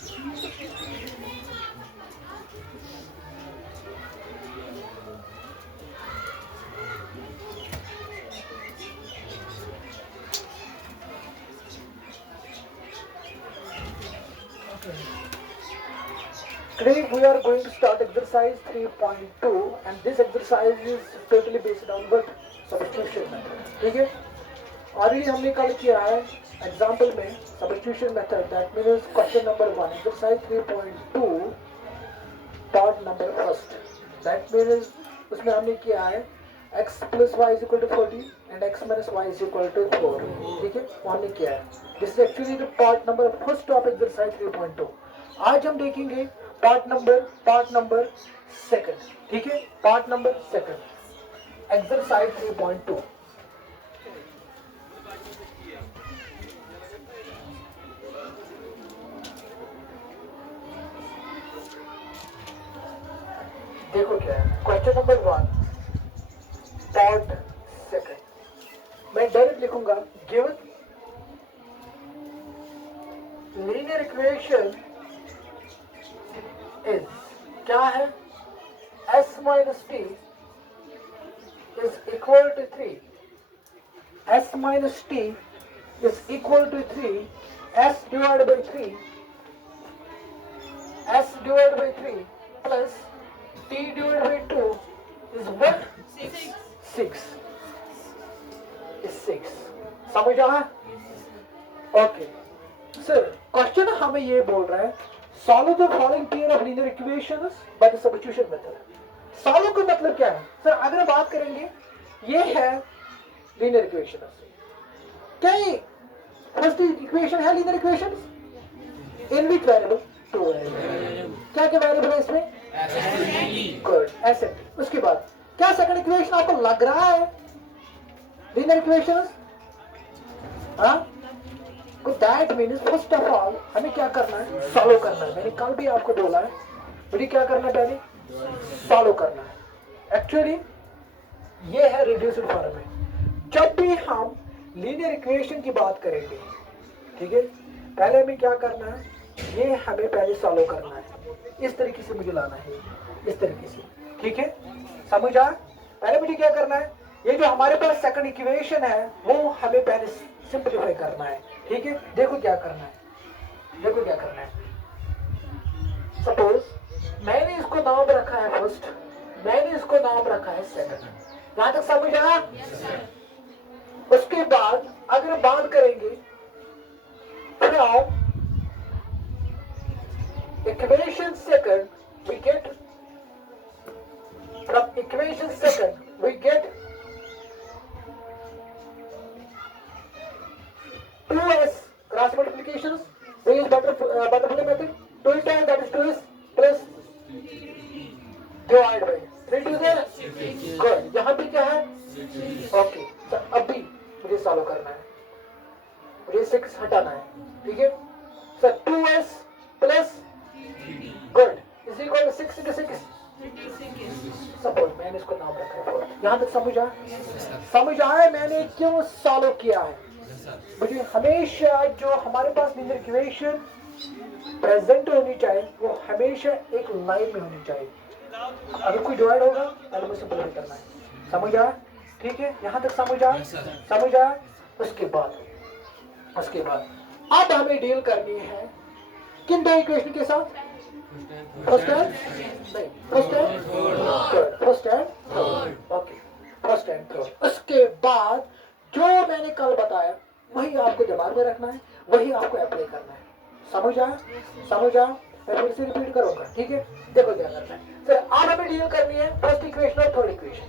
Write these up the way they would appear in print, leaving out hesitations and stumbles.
Today we are going to start exercise 3.2 and this exercise is totally based on what? Substitution method. ठीक है? अभी हमने कल किया है एग्जाम्पल में substitution method. That means question number 1 exercise 3.2 part number first. That means उसमें हमने किया है x plus y is equal to 40 and x minus y is equal to 4. ठीक है? वो हमने किया है. This is actually the part number first of exercise 3.2. आज हम देखेंगे पार्ट नंबर सेकंड. ठीक है? Part number second exercise 3.2. देखो क्या है क्वेश्चन नंबर 1 पार्ट सेकंड. मैं डायरेक्ट लिखूंगा गिवन लीनियर इक्वेशन इज क्या है s minus t is equal to 3. s minus t is equal to 3. s divided by 3 plus t divided by 2 is what? 6 is 6. समझ आया? Okay sir question हमें ये बोल रहा है Solve the following pair of linear equations by the substitution method. Solve का मतलब क्या है? सर अगर बात करेंगे ये है linear equations. क्या ये फर्स्ट इक्वेशन है linear equations? In which variable? 2 variable. क्या क्या वेरिएबल है इसमें? Good asset. उसके बाद क्या सेकंड इक्वेशन आपको लग रहा है linear equations? हाँ? तो that means first of all हमें क्या करना है? सॉल्व करना है. मैंने कल भी आपको बोला है मुझे क्या करना है? पहले सॉल्व करना है. एक्चुअली ये है रिड्यूस्ड फॉर्म में. जब भी हम लीनियर इक्वेशन की बात करेंगे, ठीक है, पहले हमें क्या करना है? ये हमें पहले सॉल्व करना है. इस तरीके से मुझे लाना है, इस तरीके से. ठीक है, समझ आ? पहले मुझे क्या करना है? ये जो हमारे पास सेकंड इक्वेशन है वो हमें पहले सिंपलीफाई करना है. ठीक है, देखो क्या करना है. देखो क्या करना है. सपोज मैंने इसको नाम रखा है फर्स्ट, मैंने इसको नाम रखा है सेकंड. यहां तक समझ आया? उसके बाद अगर बात करेंगे from equation second we get, from equation second we get 2s cross multiplications. We use butterfly method. 2 times that is 2s plus divide by 3 to the good. यहाँ पे क्या है? ओके, तो अभी मुझे सॉल्व करना है. मुझे 6 हटाना है. ठीक है, sir 2s plus good is equal to 6 into 6. Suppose मैंने इसको नाम रखा है. यहाँ तक समझ आया? समझ आया मैंने क्यों सॉल्व किया है? मुझे हमेशा जो हमारे पास लिनियर इक्वेशन प्रेजेंट होनी चाहिए वो हमेशा एक लाइन में होनी चाहिए. अगर कोई डिवाइड होगा पहले मुझे सिंपलीफाई करना है. समझ आया? ठीक है, यहाँ तक समझ आया? समझ आया? उसके बाद अब हमें डील करनी है किन दो इक्वेशन के साथ? First and third. Okay, first and third. उसके बाद जो मैंने कल बताया वही आपको दिमाग में रखना है, वही आपको अप्लाई करना है. समझ आया? मैं फिर से रिपीट करूंगा. ठीक है, देखो क्या करना है. सर आज हमें डील करनी है फर्स्ट इक्वेशन और थर्ड इक्वेशन.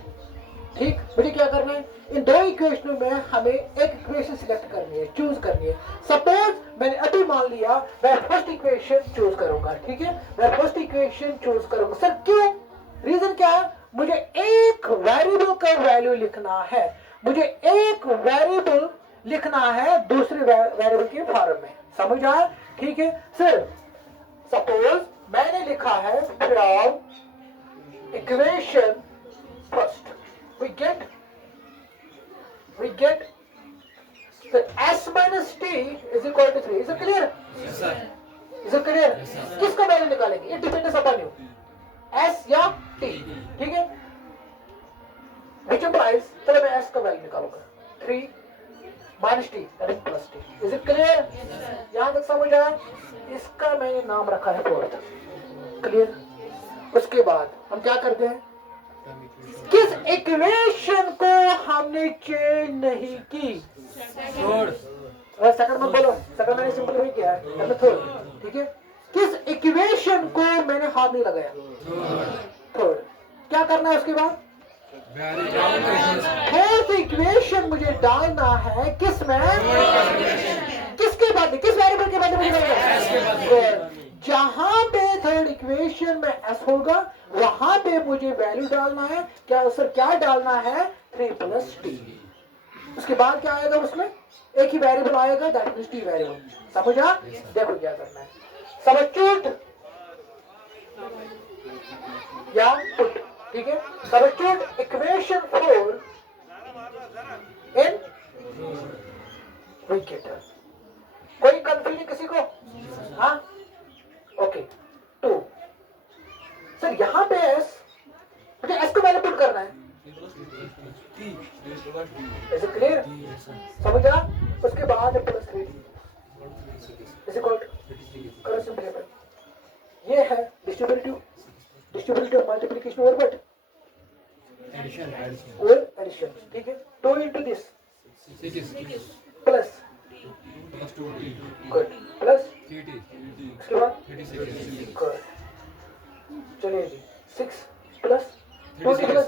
ठीक, मुझे क्या करना है? इन दो इक्वेशनों में हमें एक इक्वेशन सिलेक्ट करनी है, चूज करनी है. सपोज मैंने अभी मान लिया मैं फर्स्ट इक्वेशन चूज करूंगा. ठीक है, मैं फर्स्ट इक्वेशन चूज करूंगा. सर क्यों? रीजन क्या है? मुझे एक वेरिएबल का वैल्यू लिखना है. मुझे एक वेरिएबल लिखना है दूसरे वेरिएबल के फॉर्म में. समझ आया? ठीक है सर, सपोज मैंने लिखा है from equation first we get so s minus t is equal to 3. Is it clear? Yes, sir. Is it clear? किसका वैल्यू निकालेंगे? It depends upon you, S या टी, ठीक है? विच इम्प्लाइज, चलो मैं एस का वैल्यू निकालूंगा 3 minus T that is plus T. Is it clear? यहां तक समझ आया? इसका मैंने नाम रखा है फोर्थ। क्लियर? उसके बाद हम क्या करते हैं, किस इक्वेशन को हमने चेंज नहीं की, सेकंड मत बोलो, सेकंड मैंने सिंपलीफाई किया है, थर्ड, ठीक है? किस इक्वेशन को मैंने हाथ नहीं लगाया, थर्ड। क्या करना है उसके बाद? फोर्थ इक्वेशन मुझे डालना है किस में, किसके बाद, किस वेरिएबल के बाद मुझे, जहां पे थर्ड इक्वेशन में एस होगा वहां पे मुझे वैल्यू डालना है। क्या सर, क्या डालना है? 3 प्लस टी। उसके बाद क्या आएगा उसमें? एक ही वेरिएबल आएगा, दैट मींस टी वेरिएबल। समझा? देखो क्या करना है, सबस्टिट्यूट या पुट, ठीक है? सबस्टिट्यूट इक्वेशन 4 इन विकेटर। कोई कंफ्यूजन किसी को? हाँ, ओके। 2 सर, यहां पे एस, मुझे एस को वैल्यू पुट करना है, इज इट क्लियर? समझा? उसके बाद प्लस 3 इज इक्वल टू, करो सिंपलीफाई, ये है डिस्ट्रीब्यूटिव मल्टीप्लिकेशन और व्हाट, एडिशन, ठीक है? 2 into this plus good plus, उसके बाद गुड, चलिए जी 6 plus 2t plus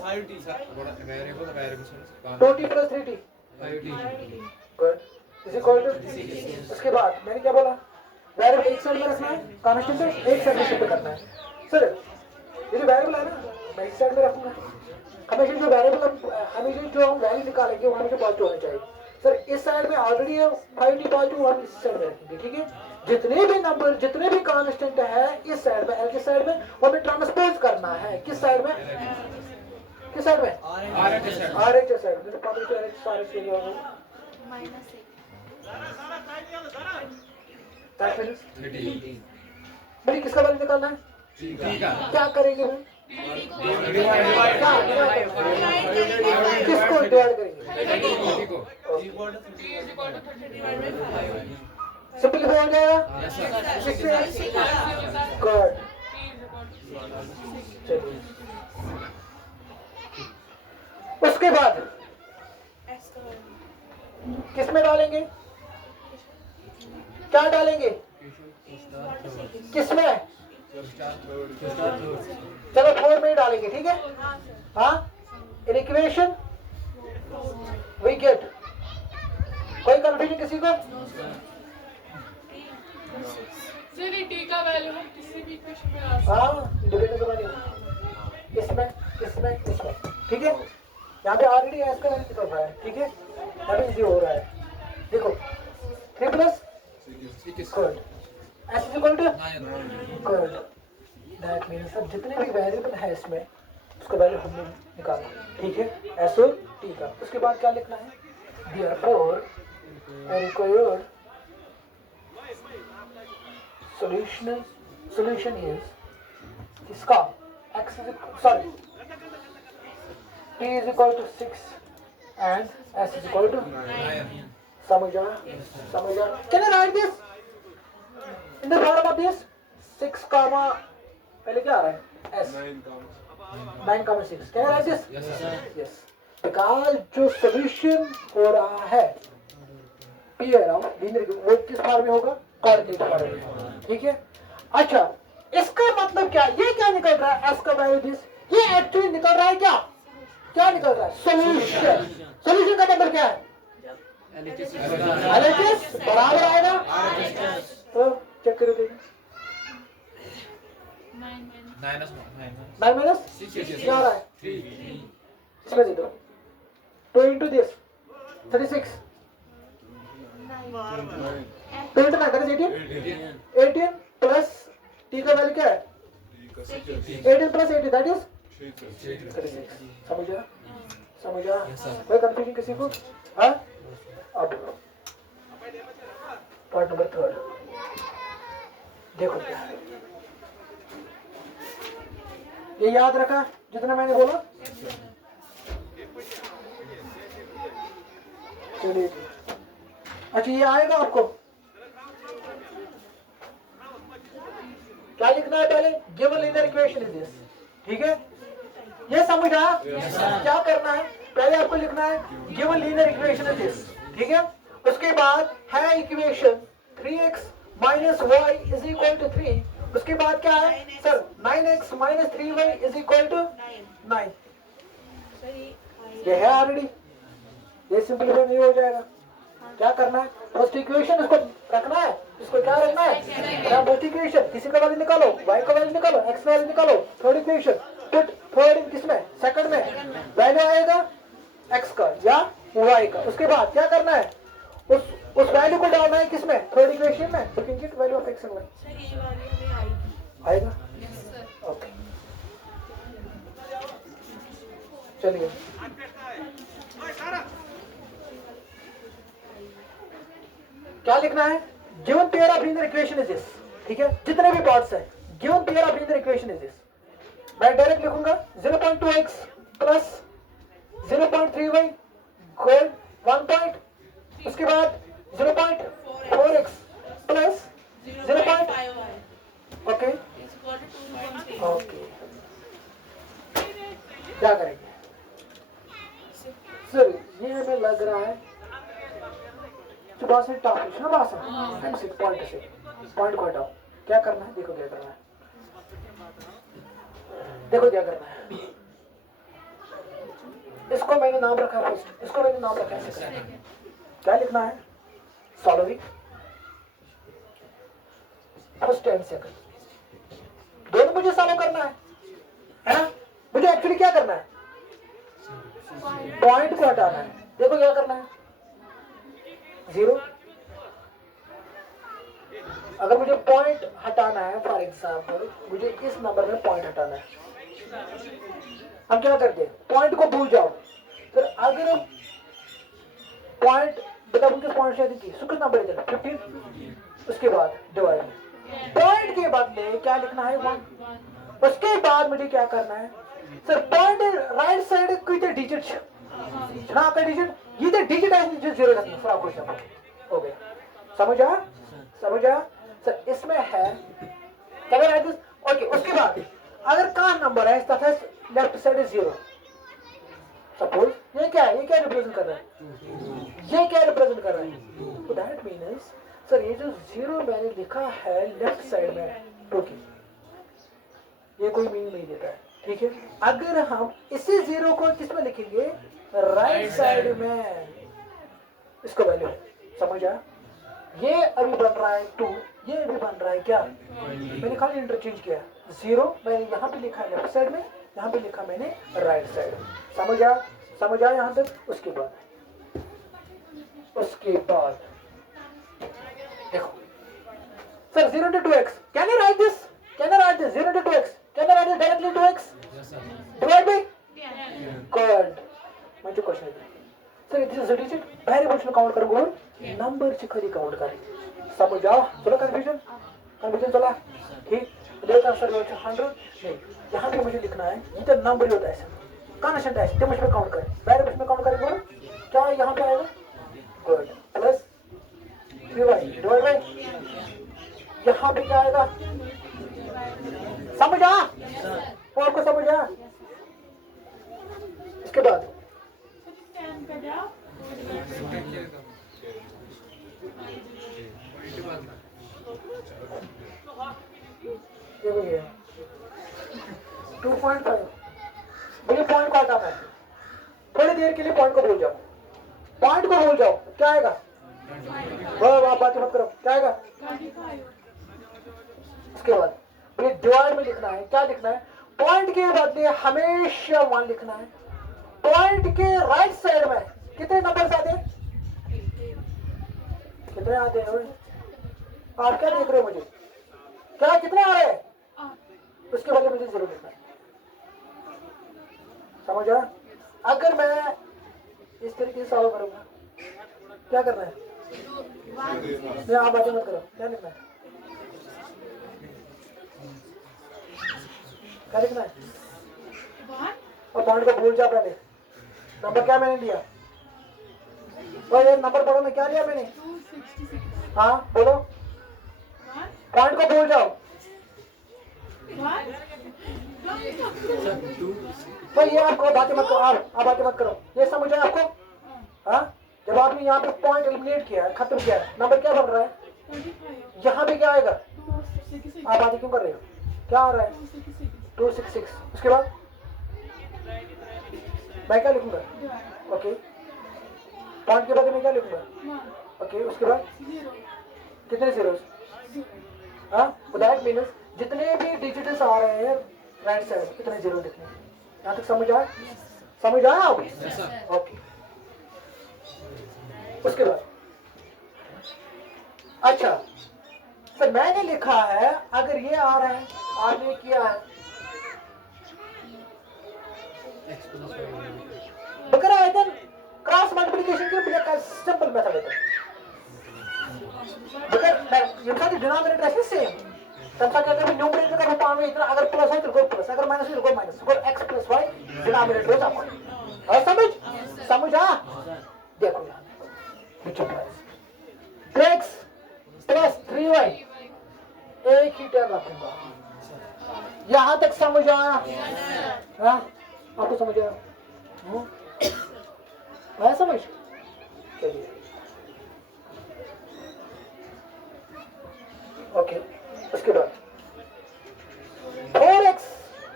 2t plus 3t good is equal to, उसके बाद मैंने क्या बोला, वेरिएबल एक साइड में रखना है, कांस्टेंट एक साइड में शिफ्ट करना है। सर ये जो वेरिएबल है ना, मैं इस साइड में रखूंगा, हमेशा जो वेरिएबल हमेशा जो हम वैल्यू निकालेंगे वो हमेशा पॉजिटिव होना चाहिए। सर इस साइड में ऑलरेडी है 5t पॉजिटिव, हम इस साइड में रखेंगे, ठीक है? जितने भी नंबर, जितने भी कांस्टेंट है इस साइड में, एल के साइड में, वो हमें ट्रांसपोज करना है किस साइड में, किस साइड में, आर एच साइड में। पता चले सारे से जो माइनस 1 मेरी किसका वैल्यू निकालना है? क्या करेंगे हम? किसको डिवाइड करेंगे? सिंपलीफाई हो जाएगा, गुड। चलिए उसके बाद किसमें डालेंगे, क्या डालेंगे, किसमें? चलो 4 में ही डालेंगे, ठीक है? हाँ, इन इक्वेशन वी गेट, कोई कंफ्यूजन किसी को? सर ये टी का वैल्यू हम किसी भी इक्वेशन में आ सकते हाँ, डिपेंड करना नहीं, इसमें इसमें इसमें, ठीक है? यहाँ पे ऑलरेडी एस का वैल्यू निकल रहा है, ठीक है? अभी इजी हो रहा है, देखो 3 plus good s is equal to good, that means अब जितने भी वेरिएबल है इसमें उसका वैल्यू हमने निकाला, ठीक है? एस और टी का। उसके बाद क्या लिखना है, देयरफॉर रिक्वायर्ड solution is इसका x is sorry t is equal to 6 and s is equal to 9. समझा? Can I write this in the form of this 6 comma पहले क्या आ रहा है s 9 comma 6. Can I write this? Yes. because जो solution हो रहा है pair of linear वो किस फॉर्म में होगा, कोऑर्डिनेट फॉर्म में, ठीक है? अच्छा, इसका मतलब क्या, ये क्या निकल रहा है, एस का वैल्यू दिस, ये एक्चुअली निकल रहा है क्या, क्या निकल रहा है, सोल्यूशन। सोल्यूशन का मतलब क्या है, एलएचएस बराबर आएगा, तो चेक करो देखिए 9 माइनस क्या आ रहा है, 3 इसमें दे दो 2 into this 36 2 into 9 that is 18 plus T का वैल्यू क्या है 18 प्लस 80 दैट इज 36। समझा? कोई कंफ्यूजन किसी को? हाँ, अब पार्ट नंबर 3 देखो क्या है, ये याद रखा जितना मैंने बोला। चलिए अच्छा ये आएगा आपको, क्या लिखना है पहले, given linear equation is this, ठीक है, ये समझ आया। क्या करना है, पहले आपको लिखना है given linear equation is this, ठीक है। उसके बाद है equation 3x minus y is equal to 3, उसके बाद क्या है sir 9x minus 3y is equal to 9, ये है ऑलरेडी, ये सिंपलीफाई नहीं हो जाएगा। क्या करना है, फर्स्ट इक्वेशन इसको रखना है, इसको क्या रखना है, फर्स्ट इक्वेशन, किसी का वैल्यू निकालो, y का वैल्यू निकालो, x का वैल्यू निकालो, third equation put third in किसमें, सेकंड में, वैल्यू आएगा x का या y का। उसके बाद क्या करना है, उस वैल्यू को डालना है किसमें, थर्ड इक्वेशन में, you can get value of x and y आएगा। ओके चलिए क्या लिखना है, given pair of linear equation is this, ठीक है, जितने भी पार्ट्स हैं, given pair of linear equation is this, मैं डायरेक्ट लिखूंगा 0.2x plus 0.3y code 1 point, उसके बाद 0.4x प्लस 0. ओके ओके क्या करेंगे सर, ये हमें लग रहा है सुबह से टॉपिक ना बात से पॉइंट को हटाओ, क्या करना है, देखो क्या करना है, देखो क्या करना है, इसको मैंने नाम रखा फर्स्ट, इसको मैंने नाम रखा है, क्या लिखना है, सॉल्विंग फर्स्ट एंड सेकंड, दोनों मुझे सॉल्व करना है ना, मुझे एक्चुअली क्या करना है, पॉइंट को हटाना है, देखो क्या करना है, 0, अगर मुझे पॉइंट हटाना है, फॉर एग्जाम्पल मुझे इस नंबर में पॉइंट हटाना है, हम क्या करते हैं, पॉइंट को भूल जाओ, फिर अगर पॉइंट बता किस पॉइंट से थी, किस नंबर देना 15, उसके बाद डिवाइड, पॉइंट के बदले क्या लिखना है 1, उसके बाद मुझे क्या करना है सर, पॉइंट राइट साइड कितने डिजिट ना का डिजिट, ये तो डिजिट है जो 0 रखना, फिर आपको सब हो गया, समझ आया सर, इसमें है क्या करना है, ओके। उसके बाद अगर का नंबर है तथा लेफ्ट साइड इज 0, सपोज ये क्या है, ये क्या रिप्रेजेंट कर रहा है, ये क्या रिप्रेजेंट कर रहा है, तो दैट मीन्स सर ये जो 0 मैंने लिखा है लेफ्ट साइड में, ओके, ये कोई मीनिंग नहीं देता है, ठीक है। अगर हम इसी 0 को किस में लिखेंगे, राइट साइड में, इसको वैल्यू समझ आया, ये अभी बन रहा है 2, ये अभी बन रहा है क्या, मैंने खाली इंटरचेंज किया, 0 मैंने यहाँ पे लिखा लेफ्ट साइड में, यहाँ पे लिखा मैंने राइट साइड, समझ आया यहाँ तक। उसके बाद देखो sir 0 into 2x, can I write this 0 into 2x, can I write this directly 2x divide by good, मुझे क्वेश्चन है sir, this is a digit, variables में काउंट करो गुड, नंबर से खरी काउंट करें, समझ आओ, चलो कंफ्यूजन चला, ठीक, देखा सर 100 नहीं, यहाँ पे मुझे लिखना है, ये तो नंबर ही होता है सर, कॉन्स्टेंट है, तो मुझे काउंट करें, वेरिएबल्स में काउंट करें गुड, क्या यहाँ पे आएगा good plus 3y divide by, यहाँ पे क्या आएगा, समझ आ, और को समझ आ, इसके बाद ये 2.5, मुझे पॉइंट को हटाना है, थोड़ी देर के लिए पॉइंट को भूल जाओ, क्या आएगा, आप बात मत करो, क्या आएगा, इसके बाद मुझे डिवाइड में लिखना है, क्या लिखना है, पॉइंट के बदले हमेशा 1 लिखना है, पॉइंट के राइट साइड में कितने नंबर आते हैं, कितने आते हैं, आप क्या देख रहे हो, मुझे क्या कितने आ रहे हैं, उसके बदले मुझे 0 लिखना है, समझ आया। अगर मैं इस तरीके से सॉल्व करूंगा, क्या करना है, नहीं आप बातें मत करो, क्या लिखना है, क्या लिखना है? 1 और पॉइंट को भूल जा पहले। नंबर क्या मैंने दिया? और ये नंबर पढ़ो ना, क्या लिया मैंने? 266 हाँ बोलो, 1 पॉइंट को भूल जाओ। 1 तो ये आपको बातें मत करो, आप बातें मत करो, ये समझ आया आपको? हाँ, जब आपने यहाँ पे पॉइंट एलिमिनेट किया है, खत्म किया है, नंबर क्या बन रहा है? 25 यहाँ पे क्या आएगा? 266 आप बातें क्यों कर रहे हो? क्या आ रहा है? 266। उसके बाद मैं क्या लिखूंगा? ओके, पॉइंट के बाद मैं क्या लिखूंगा? 1 ओके, उसके बाद 0 कितने जीरोस? हाँ, दैट मीन्स जितने भी डिजिट्स आ रहे हैं राइट साइड कितने जीरो लिखने हैं। यहाँ तक समझ आया? समझ आया आप? ओके, उसके बाद अच्छा सर मैंने लिखा है, अगर ये आ रहा है, आपने किया है बकरा आयतन क्रॉस मल्टीप्लिकेशन के लिए सिंपल मेथड है। बकर ये सारी डिनोमिनेटर है सेम, तब तक अगर न्यूमरेटर का रूप में इतना, अगर प्लस हो तो को प्लस, अगर माइनस हो तो माइनस, अगर x + y डिनोमिनेटर हो जाता है। और समझ आ? देखो यहाँ x + 3y एक ही टर्म रखूंगा। यहाँ तक समझ आया? हाँ, आपको समझ आया? मैं समझ, चलिए ओके। उसके बाद 4x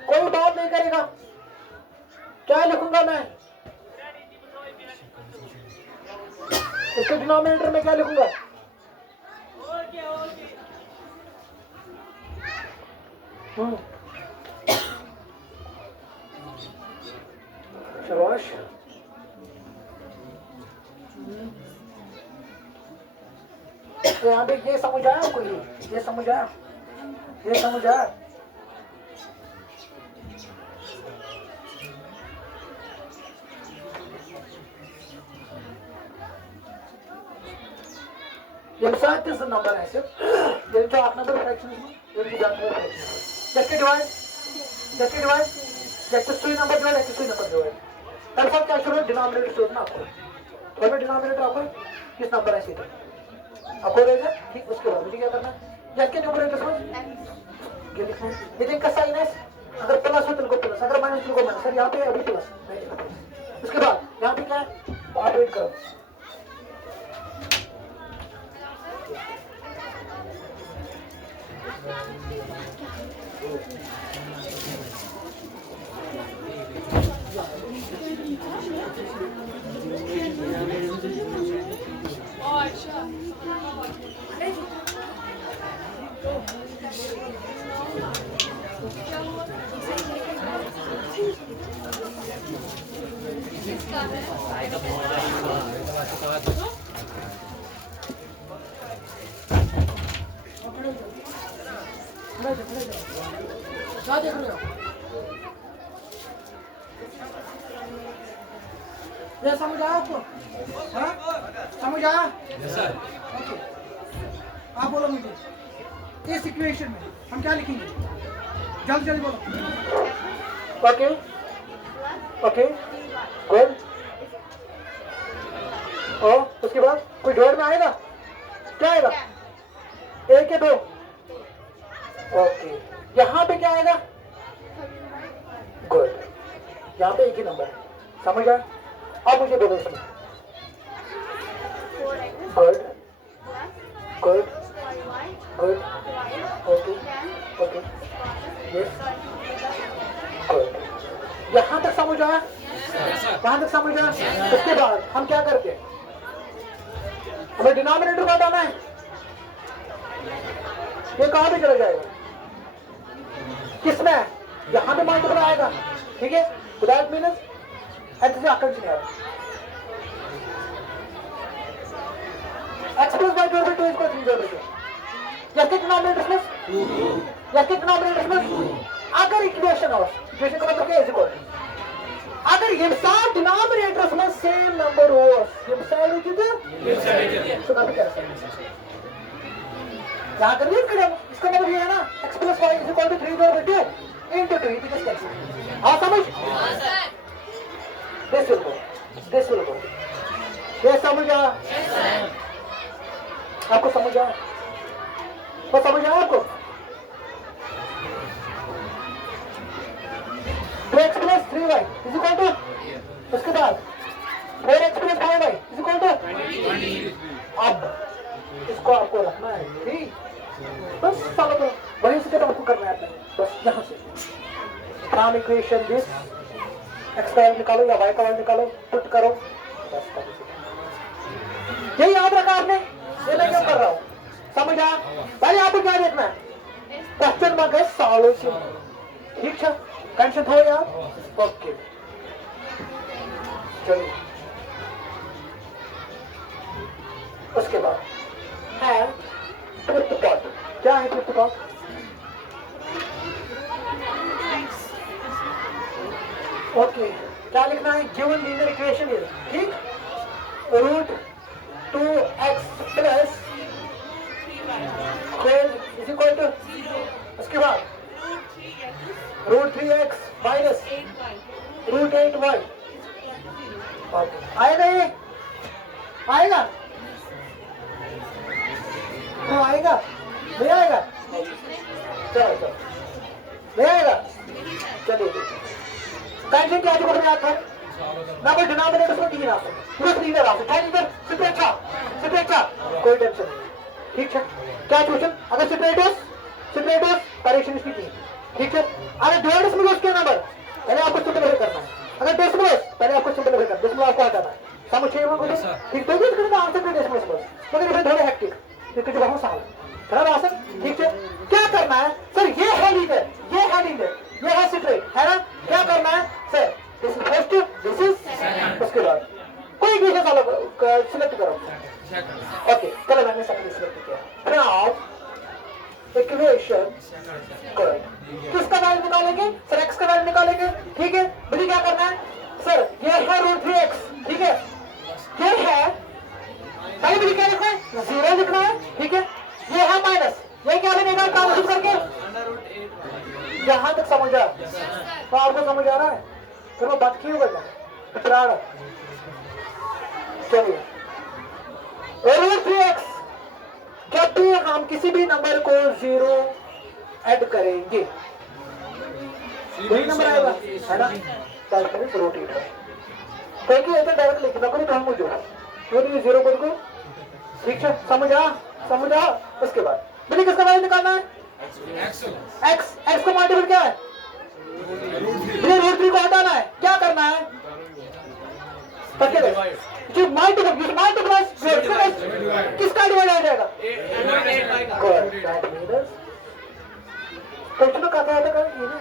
कोई बात नहीं करेगा, क्या लिखूंगा मैं? इसके डिनोमिनेटर में क्या लिखूंगा? शाबाश, तो यहाँ पे ये समझ आया आपको? ये समझ आया? ये समझ आया? ये साथ नंबर है सिर्फ, ये जो आप नंबर फ्रैक्शन है, ये भी जानते हैं फ्रैक्शन डिवाइड, जैसे डिवाइड, जैसे सुई नंबर डिवाइड, जैसे सुई नंबर डिवाइड, तब सब क्या करो डिनोमिनेटर जोड़ना आपको, और मैं डिनोमिनेटर आपको किस नंबर है सीधा आपको रहेगा ठीक। उसके बाद मुझे क्या करना है, जैसे न्यूमरेटर समझ ये लिखना है, यदि इनका साइन है अगर प्लस हो तो इनको प्लस, अगर माइनस तो इनको माइनस। सर यहाँ पे अभी प्लस, उसके बाद यहाँ पे क्या है, आप वेट करो। क्या देख रहे हो? ये समझ आया आपको? हाँ? समझ आया? Yes sir. ओके, आप बोलो मुझे इस सिचुएशन में हम क्या लिखेंगे? जल्दी जल्दी बोलो। Okay okay good. और उसके बाद कोई डोर में आएगा, क्या आएगा? एक या दो? ओके, यहाँ पे क्या आएगा? गुड, यहाँ पे एक ही नंबर है, समझ आया? अब मुझे बोलो इसमें good good good okay okay yes good. यहाँ तक समझ आया? कहाँ तक समझ आया? उसके बाद हम क्या करते हैं, हमें डिनोमिनेटर बताना है, ये कहाँ पे चला जाएगा? किसमें? यहाँ पे मल्टीपल आएगा, ठीक है? दैट मीन्स x से आकर चले आएगा, x + y जोड़ 2 = 3 जोड़ 2, जैसे डिनोमिनेटर में जैसे डिनोमिनेटर में अगर इक्वेशन हो, इक्वेशन का मतलब क्या है? अगर ये सारे डिनोमिनेटर्स में सेम नंबर हो, ये साइड किधर तो काफी कैसा यहाँ कर लिया, इसका मतलब ये है ना x + y = 3 जोड़ 2, into 2 it is cancel. हाँ समझ? This will go. This will go. ये समझ आया? आपको समझ आया? वो समझ आया आपको? 2x plus 3y is equal to, उसके बाद 4x plus 5y is equal to 20. अब इसको आपको रखना है ठीक, बस फॉलो करो, वहीं से आपको करना है बस यहाँ से फ्रॉम इक्वेशन दिस x का वैल्यू निकालो या y का वैल्यू निकालो, पुट करो, बस ये याद रखा आपने, ये मैं क्या कर रहा हूँ, समझ आया? भाई आपको क्या देखना है, क्वेश्चन मार्क है सॉल्यूशन, ठीक है? टेंशन हो यार, ओके चलिए। उसके बाद है फिफ्थ पार्ट, क्या है फिफ्थ पार्ट? ओके, क्या लिखना है? गिवन लीनियर इक्वेशन है, ठीक? Root 2x plus is equal to, उसके बाद root 3x minus root 8y, आएगा ये? आएगा? हाँ आएगा, नहीं आएगा? चलो चलो, नहीं आएगा? चलिए टेंशन क्या जो याद था ना, कोई डिनोमिनेटर को तीन आते पूरा तीन आते टेंशन सिपरेटा कोई टेंशन नहीं, ठीक है? क्या क्वेश्चन, अगर सिपरेटस परेशानी इसकी तीन, ठीक है? अगर डबल डेसिमल के नंबर पहले आपको सिंपलीफाई करना है, अगर डेसिमल पहले आपको सिंपलीफाई करना है, डेसिमल आपको हटाना है, समझ चाहिए मुझे? ठीक तो ये करना आंसर पे डेसिमल मगर ये थोड़ा हेक्टिक, क्योंकि जो बहुत साल खराब आंसर, ठीक है? क्या करना है सर, ये है लीनियर, ये है लीनियर, ये है सिपरेट, है ना? क्या करना है sir, this is first, this is, उसके बाद कोई इक्वेशन सिलेक्ट करो, ओके चलो मैंने सेकंड सिलेक्ट किया, नाउ इक्वेशन करेक्ट, किसका वैल्यू निकालेंगे सर, x का वैल्यू निकालेंगे, ठीक है? मुझे क्या करना है सर, ये है रूट 3x, ठीक है? ये है पहले मुझे क्या लिखना है, 0 लिखना है, ठीक है? ये है माइनस, ये क्या बनेगा काम शुरू करके, यहां तक समझ आ, तो आपको समझ आ रहा है? फिर वो बात क्यों करना, चलिए रूट 3x, जब भी हम किसी भी नंबर को 0 ऐड करेंगे वही नंबर आएगा, है ना? कैलकुलेट रूट 8 है, क्योंकि ऐसे डायरेक्ट लिखना करो तो हम मुझे क्योंकि 0 को देखो, ठीक है? समझ आ? उसके बाद मुझे किसका वैल्यू निकालना है, x का मल्टीपल क्या है, मुझे रूट 3 को हटाना है, क्या करना है जो मल्टीपल किसका डिवाइड आ जाएगा, क्वेश्चन का क्या था ये ना,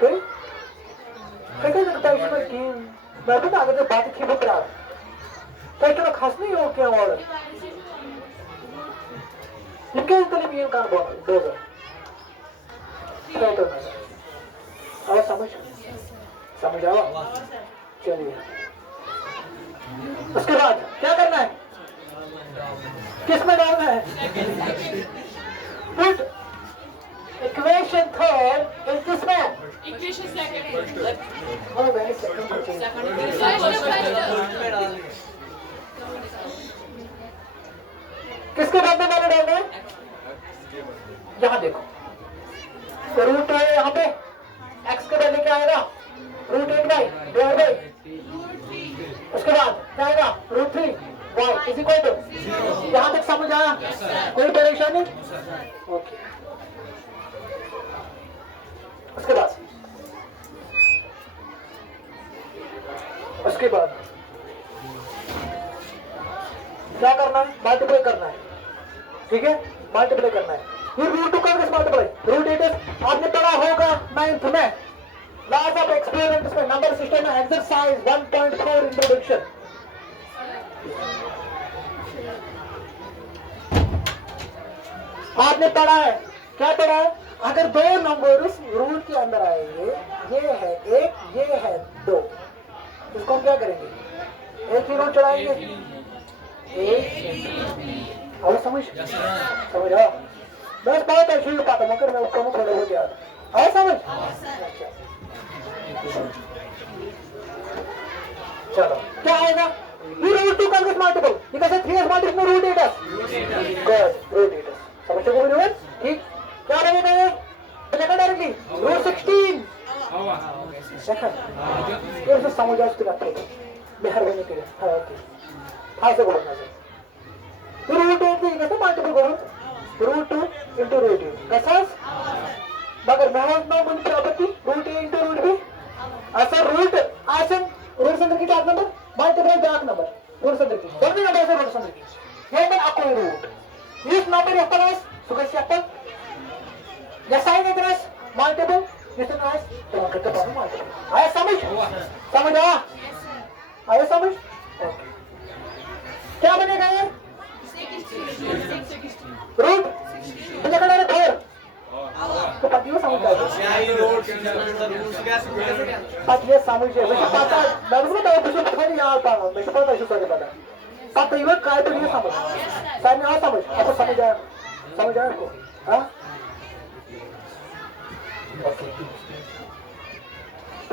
कोई कैसे टेंशन की मैं भी आगे बात की बुक रहा, क्वेश्चन खास नहीं हो क्या, और इनके लिए ये काम दोगे और समझ आओ, चलिए उसके बाद क्या करना है, किस में डालना है, put equation third is this में, इक्वेशन सेकंड, और मैंने सेकंड को चेंज किसके बाद में मैंने डालना है, यहाँ देखो रूट है, यहाँ पे x के वैल्यू क्या आएगा, रूट 8y डिवाइड बाय, उसके बाद क्या आएगा root 3y is equal to, यहाँ तक समझ आया? कोई परेशानी? ओके उसके बाद क्या करना है, मल्टीप्लाई करना है, ठीक है? मल्टीप्लाई करना है, ये रूट 2 का मल्टीप्लाई रूट 8 आपने पढ़ा होगा 9th में, लॉज ऑफ एक्सपेरिमेंट्स में, नंबर सिस्टम में, एक्सरसाइज 1.4 इंट्रोडक्शन। आपने पढ़ा है, क्या पढ़ा है? अगर दो नंबर्स रूट के अंदर आएंगे, ये है 1, ये है 2, इसको हम क्या करेंगे? एक ही रूट चढ़ाएंगे, एक और समझ आओ, बस बहुत अच्छी बात है, मगर मैं उसको थोड़ा बहुत याद आया समझ। चलो क्या आएगा, ये रूट 2 का मल्टीपल, ये कैसे 3s multiple root 8s, good root 8s, समझते हो मेरे ठीक। क्या बनेगा ये, चलेगा डायरेक्टली रूट 16 देखा ये उसे समझ आ उसके रखे मेहरबानी करे। हाँ ओके हाँ से बोलना है रूट 8 की कैसे मल्टीपल करो, रूट 2 into रूट 8 कैसा मगर मैं ना मन property root 8 into root b ऐसा रूट ऐसे रूट सेंटर की डाक नंबर मल्टीपल डाक नंबर रूट सेंटर की दोनों नंबर से रूट सेंटर की ये मैं आपको रूट इस नंबर एप्पल है सुगेश एप्पल या साइन एड्रेस मल्टीपल इस नाइस तो करते पाऊं मल्टीपल आया समझ समझ आया समझ ओके क्या बनेगा ये रूट बनेगा डायरेक्ट फोर तो पतियो समझ जाएगा पतियो समझ जाएगा वैसे पता मैं बोलूं मैं कुछ थोड़ी याद पाऊंगा मैं पता है सुसारे पता पता ये काय तो ये समझ सामने आ समझ आपको समझ आया आपको हां ओके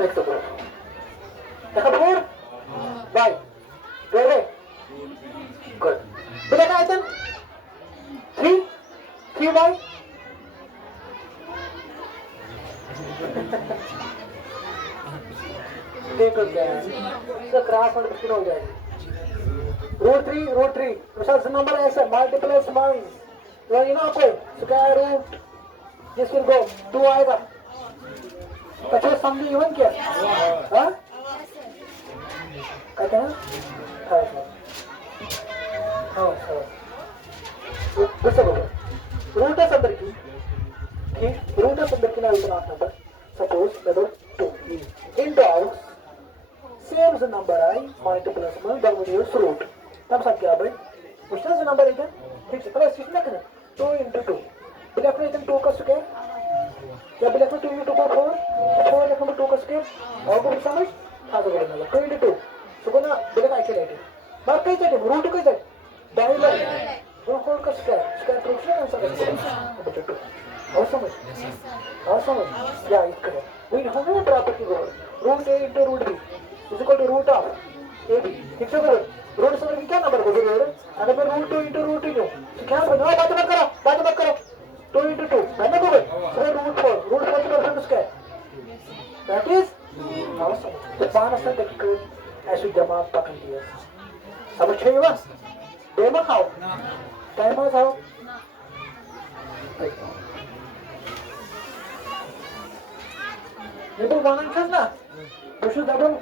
एक तो देखो फोर बाय वेरी गुड बेटा का आइटम 3 बाय देखो क्या है इसका क्रॉस और मुश्किल हो जाएगी रूट 3 उसका नंबर ऐसा मल्टीप्लस मान तो ये ना आपको स्क्वायर रूट जिसके को 2 आएगा अच्छा समझी इवन क्या हाँ कहते हैं हाँ रूट है अंदर की ठीक रूट है अंदर की ना इतना number suppose number 2 into out same the number I multiples में then we use root तब सब क्या भाई उसका जो नंबर है ठीक है प्लस कितना करना 2 into 2 बिल्कुल इतना 2 का स्क्वायर क्या बिल्कुल 2 into 2 4 लिखो 2 का स्क्वायर और को समझ था तो बोलना 2 into 2 सुबह ना बिल्कुल ऐसे लेते बात कहीं जाते रूट कहीं जाते डायरेक्ट वो कोड का स्क्वायर रूट से आंसर करते हैं और समझ या इसका we have a property called root a into root b is equal to root of ab ठीक है रूट से क्या नंबर को जोड़ अगर मैं रूट 2 into root 2 तो क्या बना बात मत करो 2 into 2 मैंने बोला so root 4 percent square that is awesome तो 5% तक ऐसे दिमाग पकड़ लिया समझ गए बस डेमो खाओ टाइम आओ ये तो वन अंक ना पुशु डबल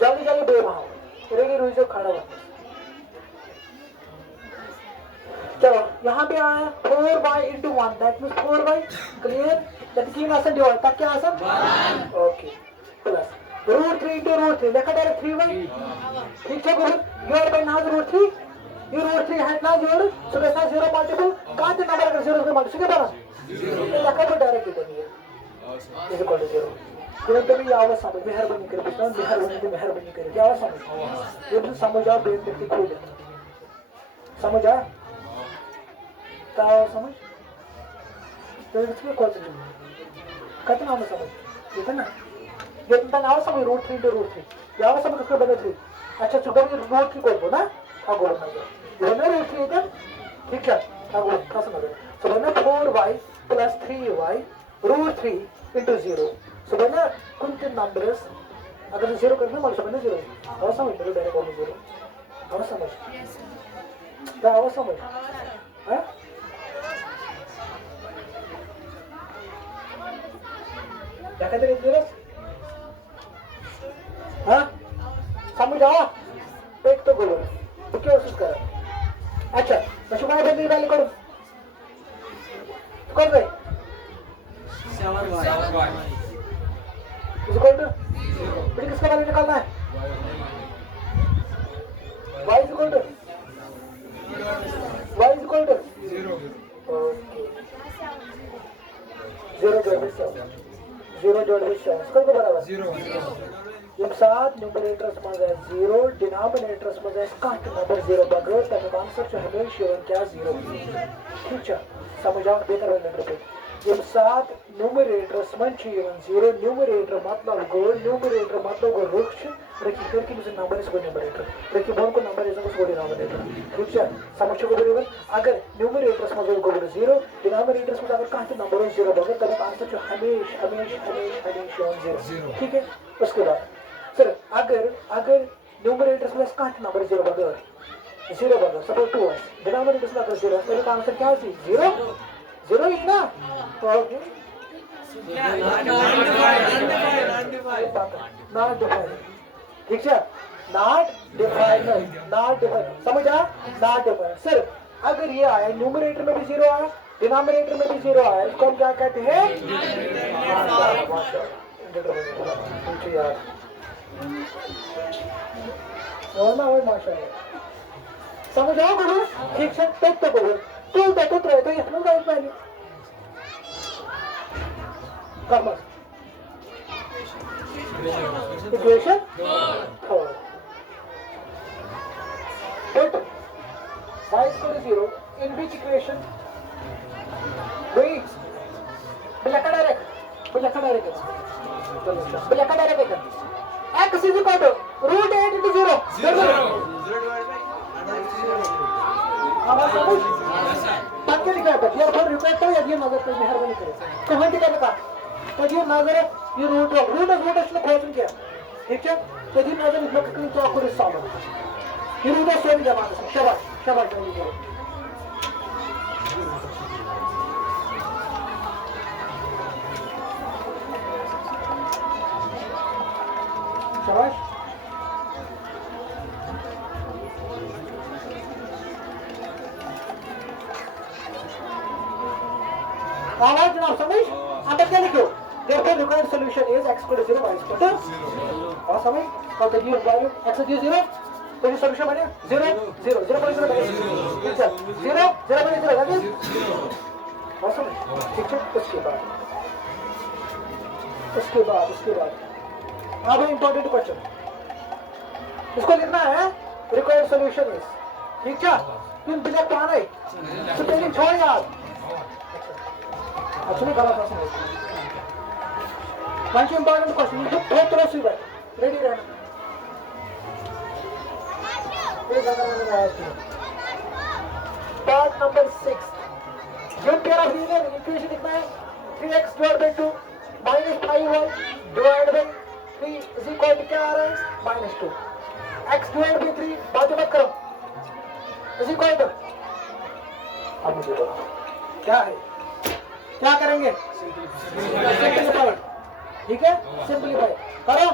जल्दी डेमो आओ रेडी रुई जो खड़ा हुआ चलो यहाँ पे आया 4 into 1 that means 4 clear that तीन आसन डिवाइड तक क्या आसन 1 okay plus root 3 into root 3 देखा डायरेक्ट 3 ठीक है गुरु योर बाय नाज रूट 3 ये रूट 3 है ना जोड़ सो कैसा 0 मल्टीपल कहां से नंबर अगर 0 से मल्टीपल के बना देखा तो डायरेक्ट इधर ही है इज इक्वल टू 0 तुरंत भी आवाज समझ मेहरबानी कर बेटा मेहरबानी कर क्या आवाज समझ ये तो समझ आओ बेन करके खोल दे समझ आ क्या समझ तो इसके खोल दे कितना हमें समझ ठीक है ना ये तो ना समझ रूट 3 into रूट 3 क्या आवाज समझ उसके बने 3 अच्छा सुबह में रूट 3 खोल दो ना हाँ बोलो ना ये ना रूट 3 इधर ठीक है हाँ बोलो क्या समझ सुबह में 4y plus 3y root 3 into 0 सुबह ना कुछ नंबर्स अगर 0 करना मतलब सुबह ना 0 आवाज समझ मेरे डायरेक्ट बोलो 0 आवाज समझ क्या आवाज समझ हाँ क्या कहते हैं इधर हाँ समझ आओ एक तो बोलो तो क्या कोशिश कर अच्छा मैं शुमार बंदी वाली करूं कौन गए 7y इज इक्वल टू मुझे किसका वैल्यू निकालना है y is equal to 0 okay 0 जोड़ भी 7 इसको बराबर 0 जब सात न्यूमरेटर्स में है 0 डिनोमिनेटर्स में है काट नंबर 0 बगैर तब आंसर जो हमें शिवन क्या 0 ठीक है समझ आओ बेहतर हो जाएगा ये सात न्यूमरेटर्स मन 0 न्यूमरेटर मतलब गो रुख रखी फिर कि नंबर इस न्यूमरेटर रखी बोन को नंबर इस डिनोमिनेटर ठीक है समझ को बराबर अगर न्यूमरेटर्स में गो 0 डिनोमिनेटर्स में अगर कहां नंबर 0 बगैर तब आंसर जो हमेशा 0 ठीक है उसके बाद सर अगर न्यूमरेटर्स में कहां नंबर 0 बगैर सपोज 2 है डिनोमिनेटर्स में अगर 0 तो आंसर क्या है 0 ही ना ओके नॉट डिफाइंड ठीक है नॉट डिफाइंड समझ आया नॉट डिफाइंड सर अगर ये आया न्यूमरेटर में भी 0 आया डिनोमिनेटर में भी 0 आया इसको हम क्या कहते हैं यार माशाल्लाह समझ आओ गुरु ठीक से तो गुरु तो रहे तो ये हम गाइड पहले कर बस equation put y is equal to 0 in which equation wait बिलका direct x is equal to root 8 into 0 बात क्या लिखा है यार बहुत रिक्वेस्ट है यार ये नजर पे मेहरबानी करो कहां की का तो ये नजर है ये रूट इसने क्वेश्चन किया ठीक है तो ये नजर इसमें कितनी तो आपको सॉल्व ये रूट है सोनी जमा शाबाश शाबाश शाबाश आवाज जनाब समझ अब क्या लिखो therefore required solution is x equal to 0 y equal to और समझ और तो ये वैल्यू x is 0 तो ये सॉल्यूशन बने 0 0 0 पर 0 बने 0 0 पर 0 लगे और समझ ठीक है उसके बाद अब इंपॉर्टेंट क्वेश्चन इसको लिखना है required solution is ठीक है तुम ब्लैक पाना है तो तेरी छोड़ यार actually गलत है समझ One important question. You took both throws right. Ready, Rana? Part number 6. Given pair of linear equation लिखना है 3x divided by 2 minus 5y divided by 3 is equal to क्या आ रहा है -2. x divided by 3 बाजू मत करो is equal to अब मुझे बताओ क्या है क्या करेंगे सिंपलीफाई ठीक है सिंपलीफाई करो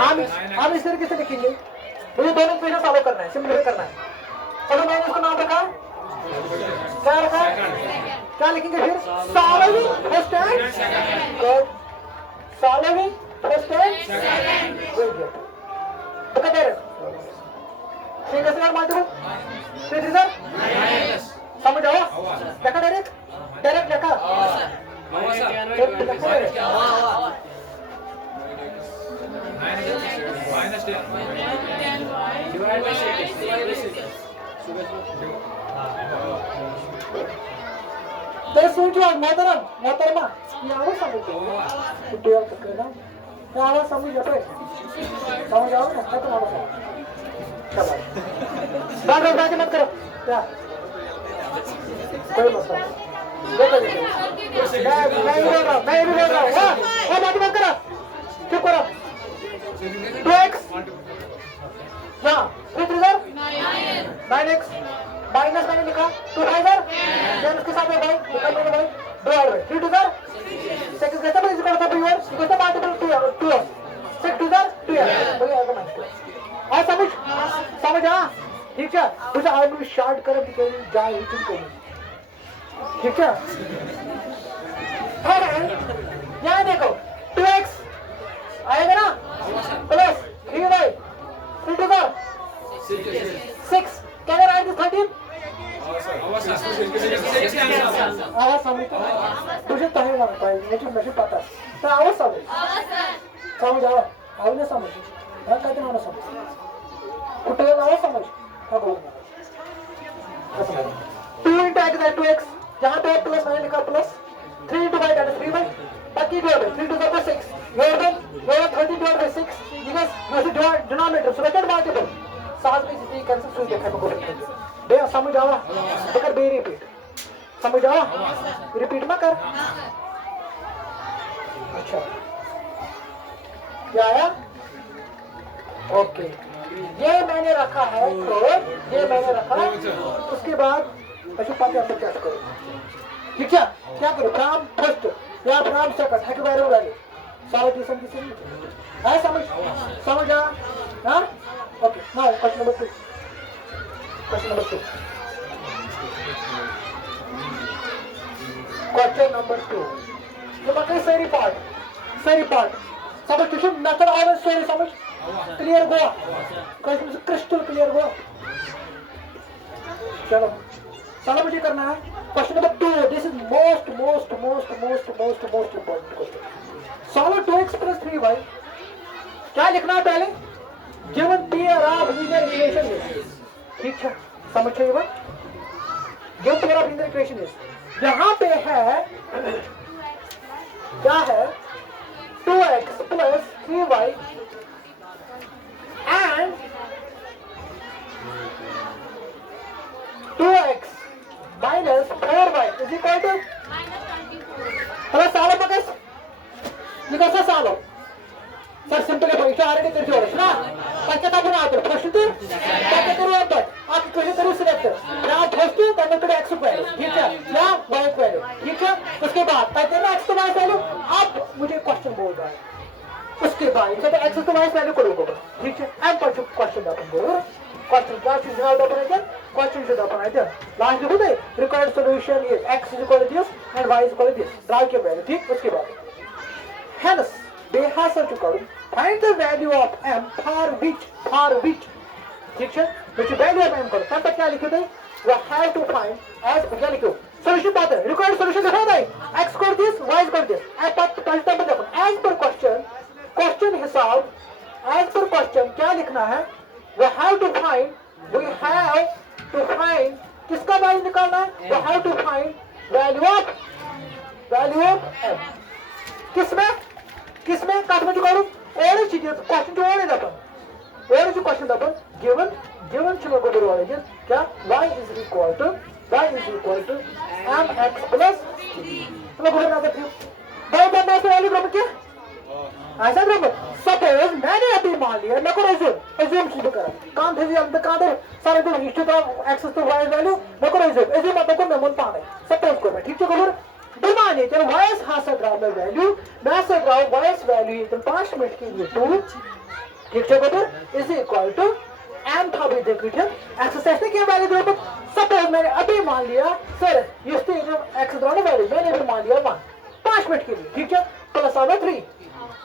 हम इस तरीके से लिखेंगे तो ये दोनों इक्वेशन सॉल्व करना है सिंपलीफाई करना है चलो मैंने इसको नाम रखा क्या रखा क्या लिखेंगे फिर solving first and good solving first and good okay there single single multiple फिर रिजल्ट समझ आओ देखा डायरेक्ट देखा minus 10 divided by 6 They suit your motorama. ये आवाज समझ लो। ट्वेल्व तक ना। ये आवाज समझ जाते हैं। समझ आओ ना? खत्म आवाज। शाबाश। बात मत करो। क्या? कोई मसला नहीं। मैं भी बोल रहा हूँ। वो बात मत करो। चुप करो। 2x हाँ 3 9x माइनस मैंने लिखा 2 5 देन उसके साथ में भाई निकल मैंने भाई 2 आ गए 3 2 6 कैसे बन इसका मतलब व्यूअर इसको मल्टीपल 2 6 2 2 भाई आएगा माइनस और समझ आ ठीक है मुझे आई विल शॉर्ट कर दिखाई जाए यूट्यूब को ठीक है यहाँ देखो 2x आएगा ना plus 3y 3 2 6 can I write this 13 आवाज समझ तुझे तो है ना भाई मुझे पता तो आवाज समझ आओ आओ ना समझ मैं कहते ना समझ कुछ आवाज समझ हाँ बोल 2 into x 2x, यहाँ पे प्लस मैंने लिखा plus 3 into y that is 3y, बाकी जो है 3 to the 6, your 30 divided by 6, because you should divide denominator, so make it multiple. साथ में जितनी कैंसिल सुई देखा मैं कोशिश करूँगा। बे समझ आवा, बेकर बे रिपीट, समझ आवा, रिपीट ना कर। अच्छा, क्या आया? ओके, ये मैंने रखा है, तो ये मैंने रखा, उसके बाद अच्छा पाँच आप क्या करो? ठीक है? क्या करो? प्राम फर्स्ट या प्राम सेकंड, है कि बारे में वाले? सारा ट्यूशन किसी ने? है समझ आ? हाँ? Okay, now question number 2. Question number 2. Question number 2. So बाकी सारी part. Substitution method always सारी समझ clear हुआ. Question से crystal clear हुआ. चलो, सारा मुझे करना है. Question number 2. This is most important question. Solve 2x plus 3y. क्या लिखना है पहले? Given pair of linear equation is, ठीक है, समझ ये बात? Given pair of linear equation is, यहाँ पे है, क्या है? 2x plus 3y and 2x minus 4y is equal to plus सालों मगज, ये कैसा सालों? सर सिंपल है, इसे आरे करते हो ना? पैसे का बुना तो फर्स्ट तो पैसे करो अब आप कैसे करो सिलेक्ट ना फर्स्ट तब करो x वैल्यू, ठीक है, या y वैल्यू, ठीक है, उसके बाद पैसे ना x तो y वैल्यू, आप मुझे क्वेश्चन बोल रहा है, उसके बाद इसे तो x तो y वैल्यू करोगे, ठीक है, एम पर क्वेश्चन अपन बोलो, क्वेश्चन क्या चीज है अपन इधर, क्वेश्चन से अपन इधर लास्ट देखो दे, required solution is x is equal to this and y is equal to this, drive के वैल्यू, ठीक, उसके बाद hence they have to call find the value of m for which ठीक है, which value of m करो, तब तक क्या लिखो थे, we have to find as क्या लिखो, solution बात है, required solution दिखा दे, x equal this, y equal this, as per question हिसाब, as per question क्या लिखना है, we have to find किसका value निकालना है, we have to find value of m, किसमें काट में चुका और चीजें क्वेश्चन जो और है जो क्वेश्चन अपन गिवन चलो को दरवाजे के क्या y is equal to mx plus चलो को बना देते हैं बाय से वैल्यू बराबर क्या ऐसा बराबर सपोज मैंने अभी मान लिया मैं को एज्यूम शुरू करा काम थे अंदर का दे सारे जो हिस्ट्री का एक्सेस टू y वैल्यू मैं को एज्यूम मतलब को मेमोन पाने सपोज को मैं ठीक है खबर डिमांड है चलो y has a grammar value मैं से ग्राम y वैल्यू इधर 5 मिनट के लिए 2 ठीक है खबर इज इक्वल टू m था भी देख लीजिए एक्सरसाइज ने क्या वैल्यू दिया सपोज मैंने अभी मान लिया सर ये स्टेज x ग्रामर वैल्यू मैंने भी मान लिया 5 मिनट के लिए ठीक है प्लस आवा 3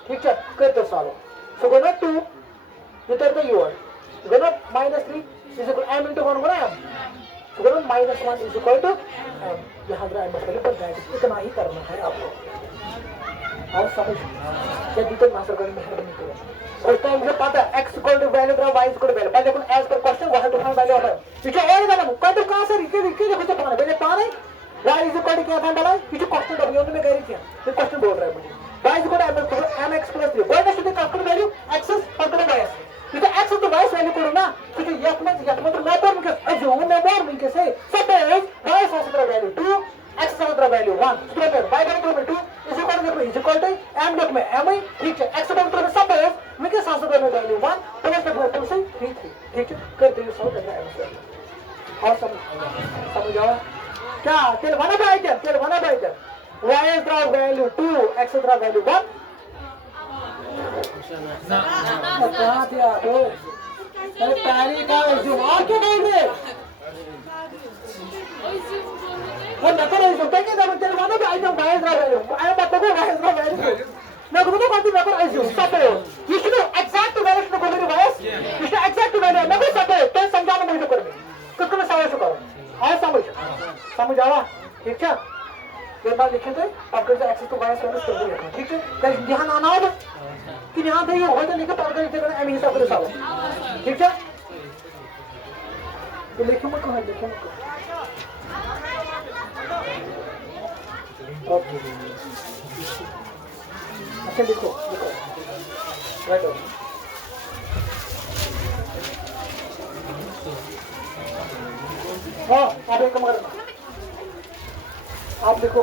ठीक है करते सालो सो गोना 2 इधर तो your gonna -3 is equal m into 1 gonna m तो gonna -1 is equal to m यहाँ पर मतलब पर दैट इतना ही करना है आपको और समझ जब भी तो मास्टर करने में हेल्प नहीं करो उस टाइम मुझे पता है x इक्वल टू वैल्यू ग्राम y इक्वल टू वैल्यू पहले अपन एज पर क्वेश्चन वहां टू फाइंड वैल्यू ऑफ पीछे और ना कोई तो कहां से रिके देखो तो पाने पहले पाने y इज इक्वल टू क्या था डाला पीछे क्वेश्चन डब्ल्यू में कह रही थी ये क्वेश्चन बोल रहा है मुझे y is equal to mx plus 3 y शुद्ध का वैल्यू x फंक्शन y तो x तो y वैल्यू करो ना तो यह मत ना पर मुझे एज्यूम मैं बोल मिल के से सपोज y सत्र वैल्यू 2 x सत्र वैल्यू 1 स्क्वायर y बराबर 2 is equal to m dot में m ठीक है x बराबर सपोज मैं के साथ सत्र वैल्यू 1 प्लस बराबर से 3 ठीक है करते हैं सॉल्व करना है और समझ आओ क्या तेल बना पाए थे y is the value 2 x is the value 1 कहाँ थे आप अरे तारी का जो और क्यों बोल रहे वो नकर है जो क्या ना तेरे मानो भाई जो y is the value आई बात को y is the value मैं को तो बात मैं को assume suppose you should exact value should go मेरे voice you should exact value मैं को सपोज तो समझाना मुझे कर कुछ मैं समझ चुका हूं और समझ आवा ठीक है ये बात लिखे थे आपके जो एक्सेस टू वायस वाले स्टोरी है ठीक है गाइस यहां ना आना कि यहां थे ये हो तो लिखे पर करते करना एम हिसाब से सालो ठीक है तो लिखे मत कहां लिखे मत ओके, अच्छा लिखो लिखो, राइट डाउन। हाँ आप एक काम करना, आप लिखो